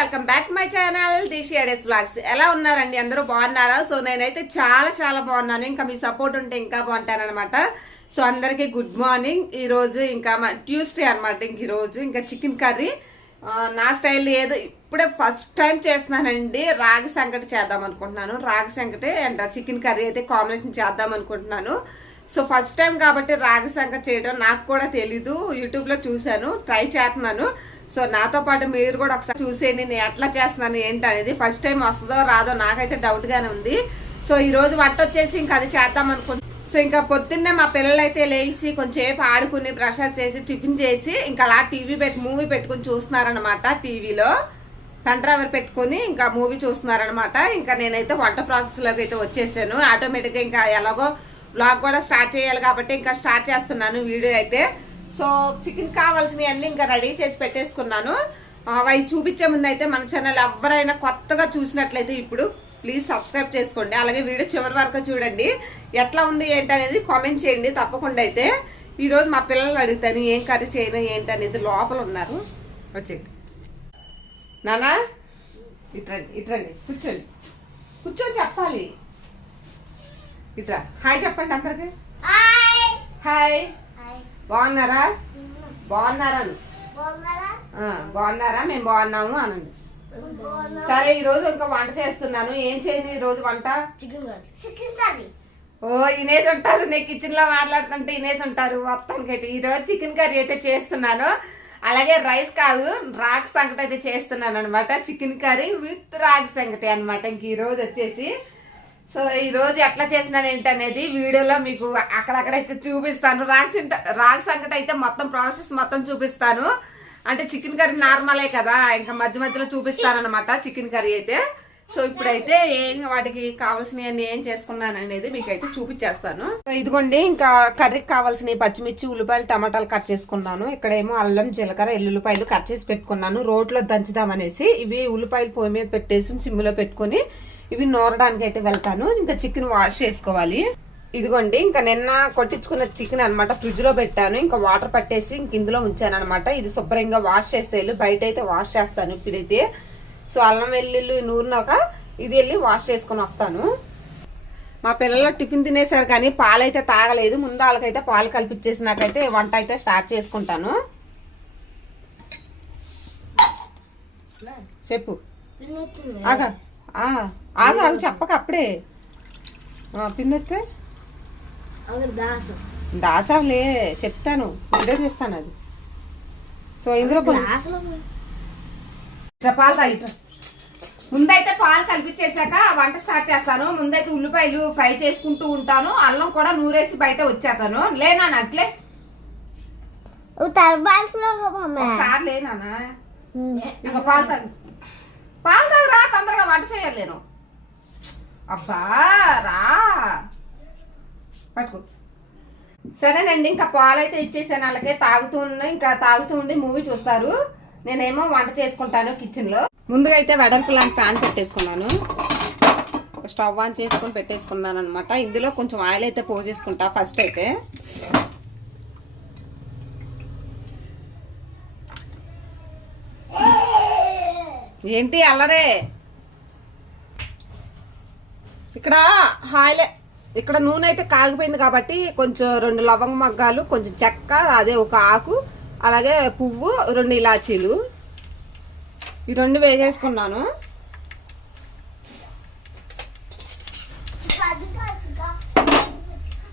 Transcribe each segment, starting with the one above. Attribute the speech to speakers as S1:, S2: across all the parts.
S1: Welcome back my channel Deeksha ఎడెస్ vlogs ఎలా ఉన్నారండి? అందరూ బాగున్నారా? సో నేనైతే చాలా చాలా బాగున్నాను. ఇంకా మీ సపోర్ట్ ఉంటే ఇంకా బాగుంటానమాట సో అందరికీ గుడ్ మార్నింగ్. ఈరోజు ఇంకా ట్యూస్డే అనమాట ఇంక ఈరోజు ఇంకా చికెన్ కర్రీ. నా స్టైల్ ఏదో ఇప్పుడే ఫస్ట్ టైం చేస్తున్నానండి. రాగి సంకటి చేద్దాం అనుకుంటున్నాను. రాగి సంకటి అండ్ చికెన్ కర్రీ అయితే కాంబినేషన్ చేద్దాం అనుకుంటున్నాను. సో ఫస్ట్ టైం కాబట్టి రాగి సంకటి చేయడం నాకు కూడా తెలీదు. యూట్యూబ్లో చూశాను. ట్రై చేస్తున్నాను. సో నాతో పాటు మీరు కూడా ఒకసారి చూసేయండి నేను ఎట్లా చేస్తున్నాను ఏంటి అనేది. ఫస్ట్ టైం వస్తుందో రాదో నాకైతే డౌట్గానే ఉంది. సో ఈరోజు వంట వచ్చేసి ఇంకా అది చేద్దాం అనుకుంటున్నాను సో ఇంకా పొద్దున్నే మా పిల్లలు అయితే లేచి కొంచెంసేపు ఆడుకుని బ్రష్ చేసి టిఫిన్ చేసి ఇంకా అలా టీవీ పెట్టి మూవీ పెట్టుకుని చూస్తున్నారనమాట టీవీలో. పెన్ డ్రైవర్ పెట్టుకుని ఇంకా మూవీ చూస్తున్నారనమాట ఇంకా నేనైతే వంట ప్రాసెస్లోకి అయితే వచ్చేసాను. ఆటోమేటిక్గా ఇంకా ఎలాగో బ్లాగ్ కూడా స్టార్ట్ చేయాలి కాబట్టి ఇంకా స్టార్ట్ చేస్తున్నాను వీడియో అయితే. సో చికెన్ కావాల్సినవి అన్ని ఇంకా రెడీ చేసి పెట్టేసుకున్నాను. అవి చూపించే ముందు అయితే మన ఛానల్ ఎవరైనా కొత్తగా చూసినట్లయితే ఇప్పుడు ప్లీజ్ సబ్స్క్రైబ్ చేసుకోండి. అలాగే వీడియో చివరి వరకు చూడండి. ఎట్లా ఉంది ఏంటి అనేది కామెంట్ చేయండి. తప్పకుండా అయితే ఈరోజు మా పిల్లలు అడుగుతాను ఏం కర్రీ చేయను ఏంటి అనేది లోపల ఉన్నారు. వచ్చేయండి. నానా ఇట్రండి ఇట్రండి కూర్చోండి. కూర్చొని చెప్పాలి. ఇట్రా హాయ్ చెప్పండి అందరికి.
S2: హాయ్
S1: బాగున్నారా? బాగున్నారా?
S2: బాగున్నారా?
S1: మేము బాగున్నాము అనండి. సరే ఈ రోజు ఇంకా వంట చేస్తున్నాను. ఏం చేయను ఈ రోజు వంట?
S2: Chicken curry. Chicken curry.
S1: ఓ ఇనేసి ఉంటారు. నేను కిచెన్లో మాట్లాడుతుంటే ఇనేసి ఉంటారు మొత్తానికి అయితే ఈ రోజు చికెన్ కర్రీ అయితే చేస్తున్నాను. అలాగే రైస్ కాదు రాగి సంగటి అయితే చేస్తున్నాను అనమాట చికెన్ కర్రీ విత్ రాగి సంగటి అనమాట ఇంక ఈ రోజు వచ్చేసి సో ఈ రోజు ఎట్లా చేసినాను ఏంటనేది వీడియోలో మీకు అక్కడక్కడైతే చూపిస్తాను. రాగి చింట- రాగి సంకట అయితే మొత్తం ప్రాసెస్ మొత్తం చూపిస్తాను. అంటే చికెన్ కర్రీ నార్మలే కదా ఇంకా మధ్య మధ్యలో చూపిస్తానమాట చికెన్ కర్రీ అయితే. సో ఇప్పుడైతే ఏం వాటికి కావాల్సినవి ఏం చేసుకున్నాను అనేది మీకు అయితే చూపించేస్తాను. సో ఇదిగోండి ఇంకా కర్రీకి కావాల్సిన పచ్చిమిర్చి ఉల్లిపాయలు టమాటాలు కట్ చేసుకున్నాను. ఇక్కడేమో అల్లం జీలకర్ర ఎల్లుల్లిపాయలు కట్ చేసి పెట్టుకున్నాను. రోట్లో దంచుదామనేసి ఇవి ఉల్లిపాయలు పొయ్యి మీద పెట్టేసి సిమ్లో పెట్టుకొని ఇవి నూరడానికి అయితే వెళ్తాను. ఇంకా చికెన్ వాష్ చేసుకోవాలి. ఇదిగోండి ఇంకా నిన్న కొట్టించుకున్న చికెన్ అన్నమాట ఫ్రిడ్జ్లో పెట్టాను. ఇంకా వాటర్ పట్టేసి ఇంక ఇందులో ఉంచాను అనమాట ఇది శుభ్రంగా వాష్ చేసేయాలి. బయట అయితే వాష్ చేస్తాను ఇప్పుడైతే. సో అల్లం వెల్లుల్లి నూరినాక ఇది వెళ్ళి వాష్ చేసుకొని వస్తాను. మా పిల్లలు టిఫిన్ తినేసారు కానీ పాలైతే తాగలేదు. ముందు వాళ్ళకైతే పాలు కల్పించేసినాకైతే వంట అయితే స్టార్ట్ చేసుకుంటాను. చెప్పు. ఆగా. ఆగు ఆగు చెప్పక అప్పుడే. పిన్నొత్తే.
S2: అక్కడ దాసం.
S1: దాసాలే చెప్తాను వీడియో చేస్తాను అది. సో ఇందులో పాలు. ముందైతే పాలు కలిపించేశాక వంట స్టార్ట్ చేస్తాను. ముందైతే ఉల్లిపాయలు ఫ్రై చేసుకుంటూ ఉంటాను. అల్లం కూడా నూరేసి బయట వచ్చేస్తాను. లేనా అట్లే. ఒకసారి లేనా ఇంకా పాలు తాగి. పాలు తాగరా తొందరగా వంట చేయాలి నేను. అబ్బా రా. పట్టుకో. సరేనండి ఇంకా పాలైతే ఇచ్చేసాను అలాగే తాగుతూ ఉన్నా ఇంకా తాగుతూ ఉండి మూవీ చూస్తారు. నేనేమో వంట చేసుకుంటాను కిచెన్లో. ముందుగా అయితే వెడల్పు లాంటి ప్యాన్ పెట్టేసుకున్నాను. స్టవ్ ఆన్ చేసుకొని పెట్టేసుకున్నాను అనమాట ఇందులో కొంచెం ఆయిల్ అయితే పోసేసుకుంటా ఫస్ట్ అయితే. ఏంటి అల్లరే? ఇక్కడ హాయిలే. ఇక్కడ నూనె అయితే కాగిపోయింది కాబట్టి కొంచెం రెండు లవంగ మగ్గాలు కొంచెం చెక్క అదే ఒక ఆకు అలాగే పువ్వు రెండు ఇలాచీలు. ఈ రెండు వేసేసుకున్నాను.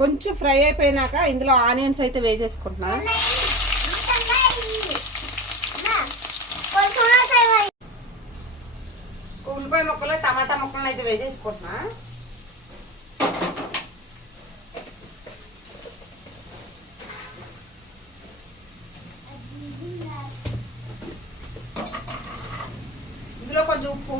S1: కొంచెం ఫ్రై అయిపోయినాక ఇందులో ఆనియన్స్ అయితే వేసేసుకుంటున్నాను ఉల్లిపాయ ముక్కలు టమాటా ముక్కలను అయితే వేసేసుకుంటున్నా ఇందులో కొంచెం ఉప్పు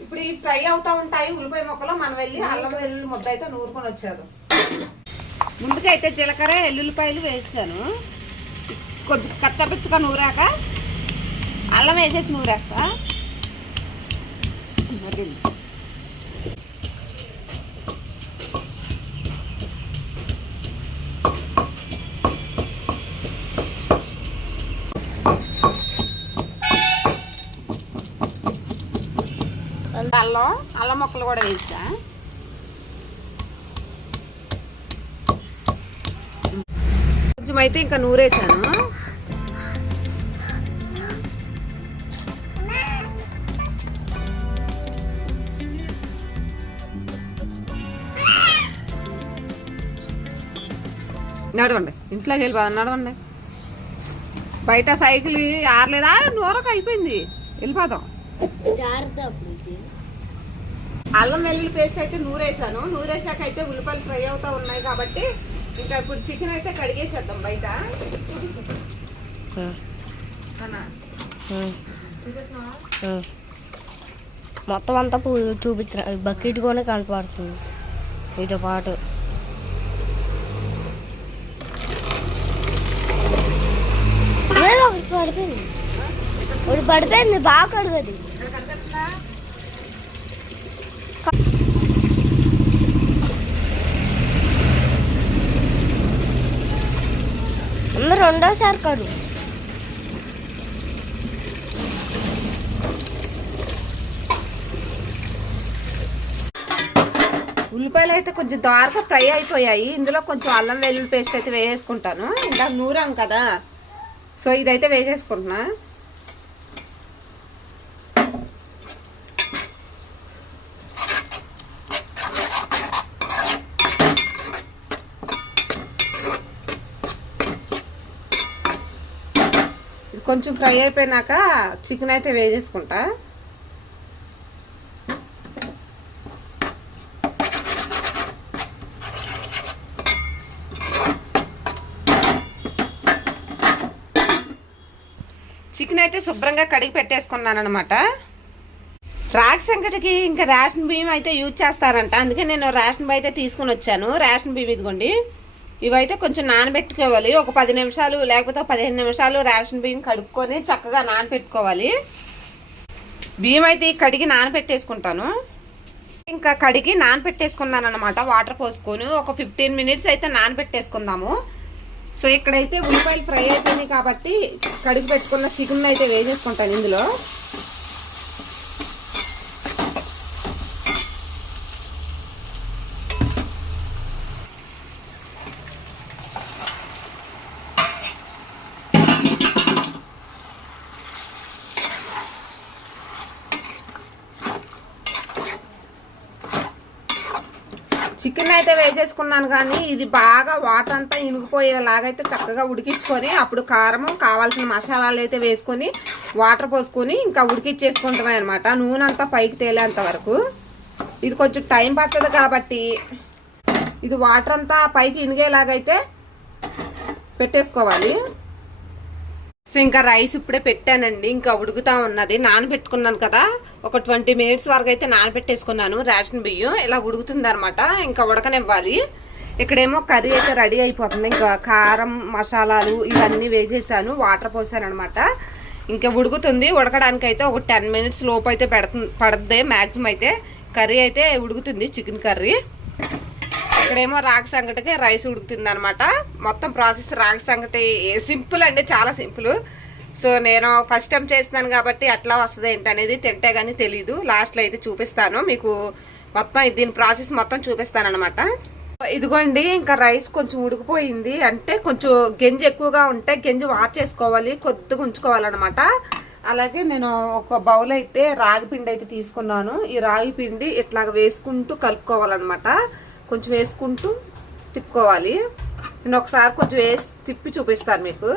S1: ఇప్పుడు ఈ ఫ్రై అవుతా ఉంటాయి ఉల్లిపాయ ముక్కలు మనం వెళ్ళి అల్లం వెల్లుల్లి ముద్ద అయితే నూరుకొని వచ్చారు. ముందుకైతే అయితే జీలకర్ర ఎల్లుల్లిపాయలు వేసాను. కొంచెం కచ్చపిచ్చగా నూరాక అల్లం వేసేసి నూరేస్తా. మరి అల్లం అల్లం ముక్కలు కూడా వేసా. కొంచెం అయితే ఇంకా నూరేసాను. నడవండి ఇంట్లోకి వెళ్ళిపోదాం నడవండి. బయట సైకిల్ ఆరలేదా? నూరకు అయిపోయింది. వెళ్ళిపోదాం. అల్లం వెల్లుల్లి పేస్ట్ అయితే నూరేసాను. నూరేసాక అయితే ఉల్లిపాయలు ఫ్రై అవుతా ఉన్నాయి కాబట్టి ఇంకా ఇప్పుడు చికెన్ అయితే కడిగేసేద్దాం బయట. చూపించు?
S2: మొత్తం అంతా పూ చూపించిన బకెట్ కూడా కనపడుతుంది వీటితో పాటు. పడిపోయింది. పడిపోయింది బాగా కడుగది
S1: ఇక్కడ కనపడుతుందా?
S2: అందరూ రెండోసారి కడు
S1: ఉల్లిపాయలు అయితే కొంచెం దారుగా ఫ్రై అయిపోయాయి. ఇందులో కొంచెం అల్లం వెల్లుల్లి పేస్ట్ అయితే వేసేసుకుంటాను. ఇంకా నూరాం కదా. సో ఇదైతే వేసేసుకుంటున్నా. కొంచెం ఫ్రై అయిపోయినాక చికెన్ అయితే వేసేసుకుంటా. చికెన్ అయితే శుభ్రంగా కడిగి పెట్టేసుకున్నాను అనమాట రాగి సంకటికి ఇంకా రేషన్ బియ్యం అయితే యూజ్ చేస్తారంట. అందుకే నేను రేషన్ బియ్యం అయితే తీసుకుని వచ్చాను. రేషన్ బియ్యం ఇదిగోండి. ఇవైతే కొంచెం నానబెట్టుకోవాలి. ఒక పది నిమిషాలు లేకపోతే ఒక పదిహేను నిమిషాలు రేషన్ బియ్యం కడుక్కొని చక్కగా నానబెట్టుకోవాలి. బియ్యం అయితే కడిగి నానబెట్టేసుకుంటాను. ఇంకా కడిగి నానబెట్టేసుకున్నాను అనమాట వాటర్ పోసుకొని. ఒక ఫిఫ్టీన్ మినిట్స్ అయితే నానబెట్టేసుకుందాము. సో ఇక్కడైతే ఉల్లిపాయలు ఫ్రై అయిపోయినాయి కాబట్టి కడిగి పెట్టుకున్న చికెన్ అయితే వేసేసుకుంటాను ఇందులో చికెన్ అయితే వేసేసుకున్నాను కానీ ఇది బాగా వాటర్ అంతా ఇనుగుపోయేలాగైతే చక్కగా ఉడికించుకొని అప్పుడు కారము కావాల్సిన మసాలాలు అయితే వేసుకొని వాటర్ పోసుకొని ఇంకా ఉడికిచ్చేసుకుంటామే అనమాట నూనె అంతా పైకి తేలేంత వరకు. ఇది కొంచెం టైం పడుతుంది కాబట్టి ఇది వాటర్ అంతా పైకి ఇనిగేలాగైతే పెట్టేసుకోవాలి. సో ఇంకా రైస్ ఇప్పుడే పెట్టానండి. ఇంకా ఉడుకుతా ఉన్నది. నానబెట్టుకున్నాను కదా. ఒక ట్వంటీ మినిట్స్ వరకు అయితే నానబెట్టేసుకున్నాను రేషన్ బియ్యం. ఇలా ఉడుకుతుంది అనమాట ఇంకా ఉడకనివ్వాలి. ఇక్కడేమో కర్రీ అయితే రెడీ అయిపోతుంది. ఇంకా కారం మసాలాలు ఇవన్నీ వేసేసాను. వాటర్ పోసాను అనమాట ఇంకా ఉడుకుతుంది. ఉడకడానికి అయితే ఒక టెన్ మినిట్స్ లోపు అయితే పెడుతుంది పడుతుంది మ్యాక్సిమం అయితే. కర్రీ అయితే ఉడుకుతుంది చికెన్ కర్రీ. ఇక్కడేమో రాగి సంగటికి రైస్ ఉడుకుతుంది అనమాట మొత్తం ప్రాసెస్ రాగి సంగటి సింపుల్ అండి చాలా సింపుల్. సో నేను ఫస్ట్ టైం చేస్తున్నాను కాబట్టి అట్లా వస్తుంది ఏంటనేది అనేది తింటే కానీ తెలీదు. లాస్ట్లో అయితే చూపిస్తాను. మీకు మొత్తం దీని ప్రాసెస్ మొత్తం చూపిస్తాను అనమాట ఇదిగోండి ఇంకా రైస్ కొంచెం ఉడికిపోయింది. అంటే కొంచెం గెంజి ఎక్కువగా ఉంటే గెంజి వాట్ చేసుకోవాలి కొద్దిగా ఉంచుకోవాలన్నమాట. అలాగే నేను ఒక బౌల్ అయితే రాగి పిండి అయితే తీసుకున్నాను. ఈ రాగి పిండి ఇట్లాగ వేసుకుంటూ కలుపుకోవాలన్నమాట. కొంచెం వేసుకుంటూ తిప్పుకోవాలి. నేను ఒకసారి కొంచెం వేసి తిప్పి చూపిస్తాను మీకు.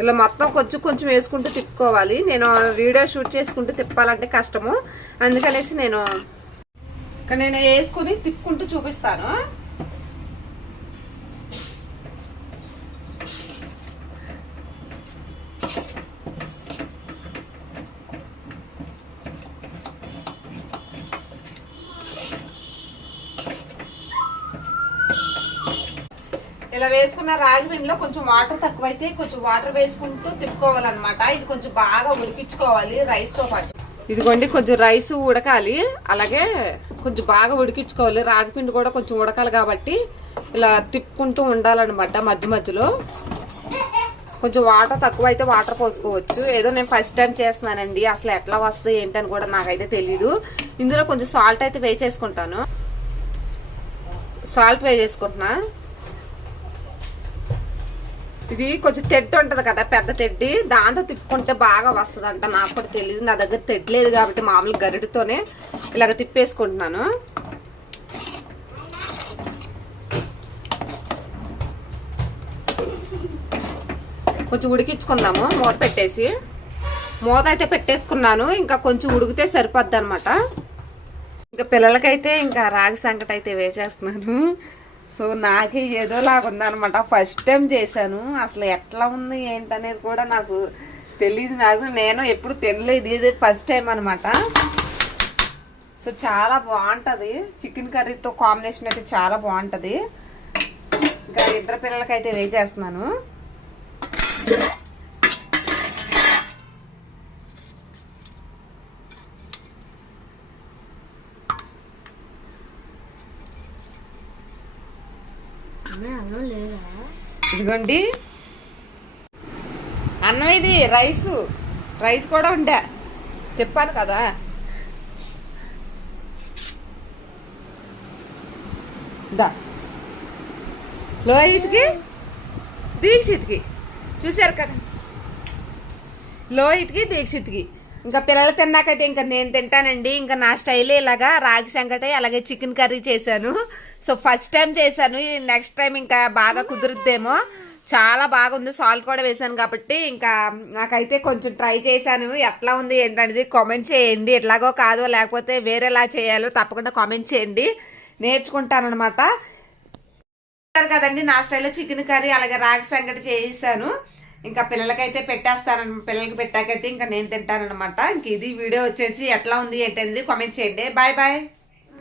S1: ఇలా మొత్తం కొంచెం కొంచెం వేసుకుంటూ తిప్పుకోవాలి. నేను వీడియో షూట్ చేసుకుంటూ తిప్పాలంటే కష్టము. అందుకనేసి నేను ఇక్కడ నేను వేసుకుని తిప్పుకుంటూ చూపిస్తాను. ఇలా వేసుకున్న రాగి పిండిలో కొంచెం వాటర్ తక్కువైతే కొంచెం వాటర్ వేసుకుంటూ తిప్పుకోవాలన్నమాట. ఇది కొంచెం బాగా ఉడికించుకోవాలి రైస్తో పాటు. ఇదిగోండి కొంచెం రైస్ ఉడకాలి. అలాగే కొంచెం బాగా ఉడికించుకోవాలి. రాగి పిండి కూడా కొంచెం ఉడకాలి కాబట్టి ఇలా తిప్పుకుంటూ ఉండాలన్నమాట మధ్య మధ్యలో. కొంచెం వాటర్ తక్కువ అయితే వాటర్ పోసుకోవచ్చు. ఏదో నేను ఫస్ట్ టైం చేస్తున్నానండి. అసలు ఎట్లా వస్తుంది ఏంటని కూడా నాకైతే తెలీదు. ఇందులో కొంచెం సాల్ట్ అయితే వేసేసుకుంటాను. సాల్ట్ వేసేసుకుంటున్నా. ఇది కొంచెం తెడ్డు ఉంటుంది కదా పెద్ద తెడ్డి. దాంతో తిప్పుకుంటే బాగా వస్తుంది అంట నాకు కూడా తెలియదు నా దగ్గర తెడ్లేదు కాబట్టి మామూలు గరిటతోనే ఇలాగ తిప్పేసుకుంటున్నాను. కొంచెం ఉడికించుకుందాము మూత పెట్టేసి. మూత అయితే పెట్టేసుకున్నాను. ఇంకా కొంచెం ఉడికితే సరిపోద్ది అనమాట ఇంకా పిల్లలకైతే ఇంకా రాగి సంకట అయితే వేసేస్తున్నాను. సో నాకే ఏదోలాగా ఉందన్నమాట. ఫస్ట్ టైం చేశాను. అసలు ఎట్లా ఉంది ఏంటనేది కూడా నాకు తెలియదు మ్యాక్సిమం. నేను ఎప్పుడు తినలేదు. ఇది ఫస్ట్ టైం అనమాట సో చాలా బాగుంటుంది. చికెన్ కర్రీతో కాంబినేషన్ అయితే చాలా బాగుంటుంది. ఇంకా ఇద్దరు పిల్లలకైతే వేసేస్తున్నాను
S2: అన్నం లేదా
S1: ఇదిగోండి. అన్నం ఇది రైసు. రైస్ కూడా ఉండే. చెప్పాను కదా. దా. లోహిత్కి? దీక్షిత్కి. చూశారు కదా. లోహిత్కి దీక్షిత్కి. ఇంకా పిల్లలు తిన్నాకైతే ఇంకా నేను తింటానండి. ఇంకా నా స్టైల్ ఇలాగా రాగి సంకటే అలాగే చికెన్ కర్రీ చేశాను. సో ఫస్ట్ టైం చేశాను. నెక్స్ట్ టైం ఇంకా బాగా కుదురుద్దేమో. చాలా బాగుంది. సాల్ట్ కూడా వేసాను కాబట్టి ఇంకా నాకైతే కొంచెం ట్రై చేశాను. ఎట్లా ఉంది ఏంటనేది కామెంట్ చేయండి. ఎట్లాగో కాదో లేకపోతే వేరేలా చేయాలో తప్పకుండా కామెంట్ చేయండి. నేర్చుకుంటాను అనమాట కదండి. నా స్టైల్లో చికెన్ కర్రీ అలాగే రాగి సంగటి చేసాను ఇంకా పిల్లలకైతే పెట్టేస్తాను. పిల్లలకి పెట్టాకైతే ఇంకా నేను తింటానన్నమాట. ఇంక ఇది వీడియో వచ్చేసి ఎట్లా ఉంది ఏంటనేది కామెంట్ చేయండి. Bye bye